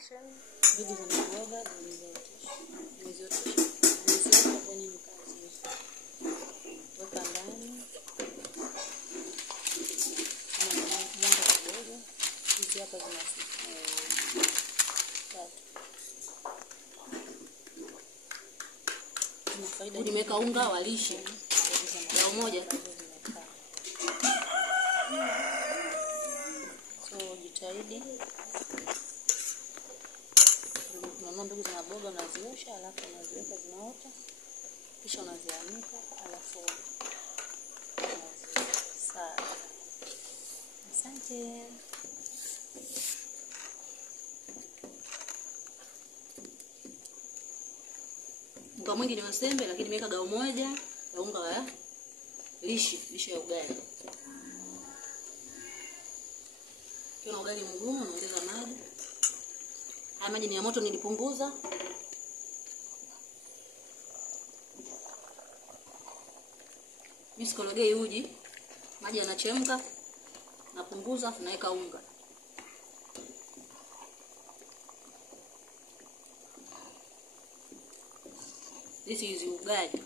Mbegu za maboga nimeziotesha kwenye mkazi. Weka ndani. Mwanga kidogo. Hizi hapa zina tatu. Nimeweka unga wa lishe ya moja. So jitahidi kununua mbegu za maboga, unaziosha alafu unaziweka zinaota, kisha unazianika alafu sawa. Asante. Unga mwingi ni masembe, lakini nimeweka gao moja ya unga wa lishe ya ugali. Kuna ugali mgumu, naongeza maji. Haya maji ni ya moto, nilipunguza. Misikologei uji. Maji yanachemka, napunguza, naweka unga. This is ugali.